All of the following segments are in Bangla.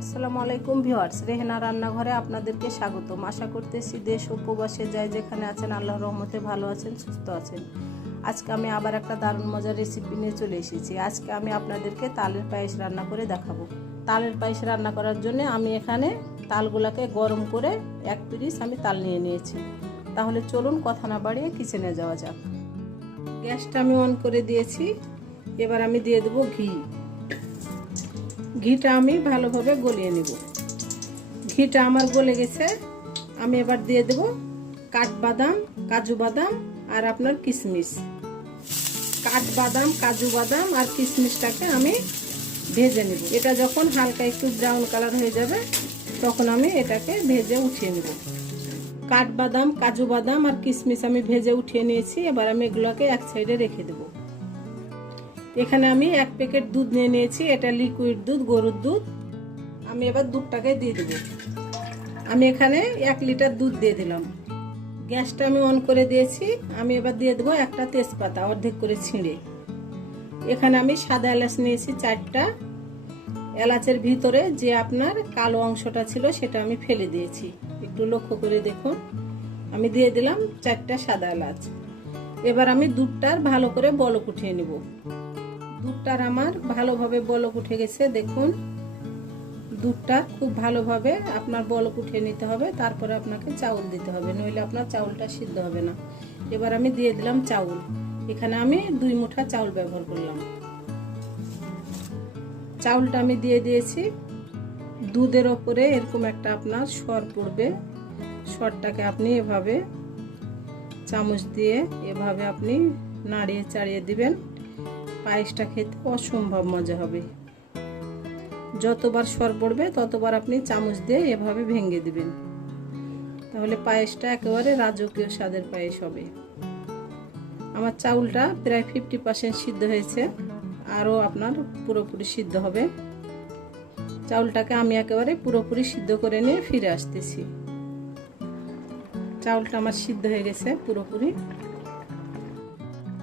আসসালামু আলাইকুম ভিউয়ার্স, রেহেনা রান্নাঘরে আপনাদেরকে স্বাগতম। আশা করতেছি দেশ ও প্রবাসে যাই যেখানে আছেন আল্লাহর রহমতে ভালো আছেন, সুস্থ আছেন। আজকে আমি আবার একটা দারুণ মজার রেসিপি নিয়ে চলে এসেছি। আজকে আমি আপনাদেরকে তালের পায়েস রান্না করে দেখাবো। তালের পায়েস রান্না করার জন্য আমি এখানে তালগুলাকে গরম করে 1 পিস আমি তাল নিয়ে নিয়েছি। তাহলে চলুন কথা না বাড়িয়ে কিচেনে যাওয়া যাক। গ্যাসটা আমি অন করে দিয়েছি। এবার আমি দিয়ে দেবো ঘি। ঘিটা আমি ভালোভাবে গলিয়ে নেব। ঘিটা আমার গলে গেছে। আমি এবার দিয়ে দেব কাঠবাদাম, কাজু বাদাম আর আপনার কিশমিশ। কাঠবাদাম, কাজু বাদাম আর কিশমিশটাকে আমি ভেজে নেব। এটা যখন হালকা একটু ব্রাউন কালার হয়ে যাবে তখন আমি এটাকে ভেজে উঠিয়ে নেব। কাঠবাদাম, কাজু বাদাম আর কিশমিশ আমি ভেজে উঠিয়ে নিয়েছি। এবার আমি এগুলোকে এক সাইডে রেখে দেব। এখানে আমি 1 প্যাকেট দুধ নিয়ে নিয়েছি। এটা লিকুইড দুধ, গরুর দুধ। আমি এবার দুধটাকে দিয়ে দেব। আমি এখানে 1 লিটার দুধ দিয়ে দিলাম। গ্যাসটা আমি অন করে দিয়েছি। আমি এবার দিয়ে দেবো একটা তেজপাতা অর্ধেক করে ছিঁড়ে। এখানে আমি সাদা এলাচ নিয়েছি 4টা। এলাচের ভিতরে যে আপনার কালো অংশটা ছিল সেটা আমি ফেলে দিয়েছি। একটু লক্ষ্য করে দেখুন। আমি দিয়ে দিলাম 4টা সাদা এলাচ। এবার আমি দুধটার ভালো করে বলক উঠিয়ে নেব। দুধটার আমার ভালোভাবে বলক উঠে গেছে। দেখুন, দুধটা খুব ভালোভাবে আপনার বলক উঠিয়ে নিতে হবে। তারপরে আপনাকে চাউল দিতে হবে, নইলে আপনার চাউলটা সিদ্ধ হবে না। এবার আমি দিয়ে দিলাম চাউল। এখানে আমি 2 মুঠা চাউল ব্যবহার করলাম। চাউলটা আমি দিয়ে দিয়েছি। দুধের ওপরে এরকম একটা আপনার সর পড়বে। সরটাকে আপনি এভাবে চামচ দিয়ে এভাবে আপনি নাড়িয়ে চাড়িয়ে দিবেন। পায়েসটা খেতে অসম্ভব মজা হবে। যতবার সর পড়বে ততবার আপনি চামচ দিয়ে এভাবে ভেঙে দিবেন। তাহলে পায়েসটা একেবারে রাজকীয় স্বাদের পায়েস হবে। আমার চাউলটা প্রায় 50% সিদ্ধ হয়েছে। আরও আপনার পুরোপুরি সিদ্ধ হবে। চাউলটাকে আমি একেবারে পুরোপুরি সিদ্ধ করে নিয়ে ফিরে আসতেছি। চাউলটা আমার সিদ্ধ হয়ে গেছে পুরোপুরি।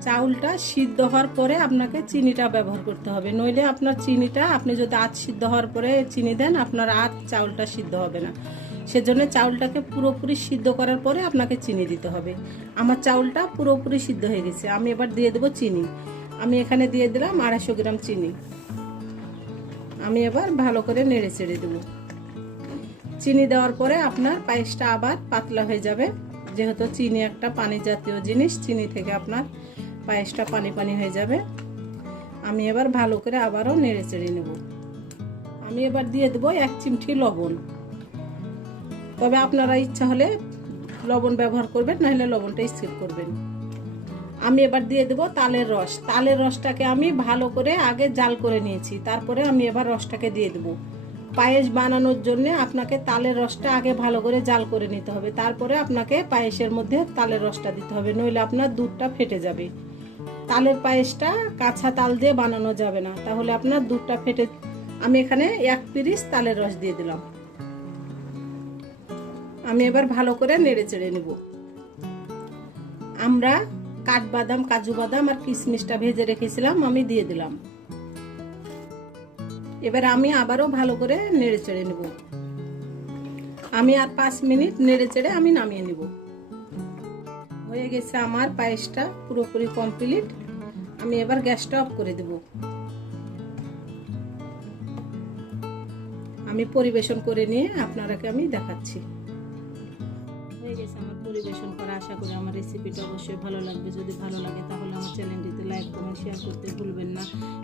চাউলটা সিদ্ধ হওয়ার পরে আপনাকে চিনিটা ব্যবহার করতে হবে, নইলে আপনার চিনিটা আপনি যদি আধ সিদ্ধ হওয়ার পরে চিনি দেন আপনার আধ চাউলটা সিদ্ধ হবে না। সেজন্য চাউলটাকে পুরোপুরি সিদ্ধ করার পরে আপনাকে চিনি দিতে হবে। আমার চাউলটা পুরোপুরি সিদ্ধ হয়ে গেছে। আমি এবার দিয়ে দেবো চিনি। আমি এখানে দিয়ে দিলাম 250 গ্রাম চিনি। আমি এবার ভালো করে নেড়ে চেড়ে দেবো। চিনি দেওয়ার পরে আপনার পায়েসটা আবার পাতলা হয়ে যাবে। যেহেতু চিনি একটা পানি জাতীয় জিনিস, চিনি থেকে আপনার পায়েসটা পানি পানি হয়ে যাবে। আমি এবার ভালো করে আবারও নেড়ে চেড়ে নেব। আমি এবার দিয়ে দেবো 1 চিমটি লবণ। তবে আপনারা ইচ্ছা হলে লবণ ব্যবহার করবেন, নাহলে লবণটা স্কিপ করবেন। আমি এবার দিয়ে দেবো তালের রস। তালের রসটাকে আমি ভালো করে আগে জাল করে নিয়েছি। তারপরে আমি এবার রসটাকে দিয়ে দেবো। পায়েস বানানোর জন্য আপনাকে তালের রসটা আগে ভালো করে জাল করে নিতে হবে। তারপরে আপনাকে পায়েসের মধ্যে তালের রসটা দিতে হবে, নইলে আপনার দুধটা ফেটে যাবে। তালের পায়েসটা কাঁচা তাল দিয়ে বানানো যাবে না, তাহলে আপনার দুধটা ফেটে। আমি এখানে 1 পিস তালের রস দিয়ে দিলাম। আমি এবার ভালো করে নেড়ে চেড়ে নেব। আমরা কাঠবাদাম, কাজু বাদাম আর কিশমিশটা ভেজে রেখেছিলাম, আমি দিয়ে দিলাম। এবার আমি আবারও ভালো করে নেড়ে চেড়ে নেব। আমি আর 5 মিনিট নেড়ে চেড়ে আমি নামিয়ে নেব। হয়ে গেছে আমার পায়েসটা পুরোপুরি কমপ্লিট। আমি এবার গ্যাসটা অফ করে দেব। আমি পরিবেশন করে নিয়ে আপনারাকে আমি দেখাচ্ছি। হয়ে গেছে আমার পরিবেশন করা। আশা করি আমার রেসিপিটা অবশ্যই ভালো লাগবে। যদি ভালো লাগে তাহলে আমার চ্যানেলটিতে লাইক, কমেন্ট, শেয়ার করতে ভুলবেন না।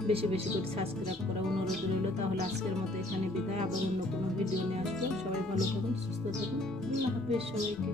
বেশি বেশি করে সাবস্ক্রাইব করা অনুরোধ রইল। তাহলে আজকের মতো এখানে বিদায়। আবার অন্য কোনো ভিডিও নিয়ে আসবো। সবাই ভালো থাকুন, সুস্থ থাকুন। আল্লাহ হাফেজ সবাইকে।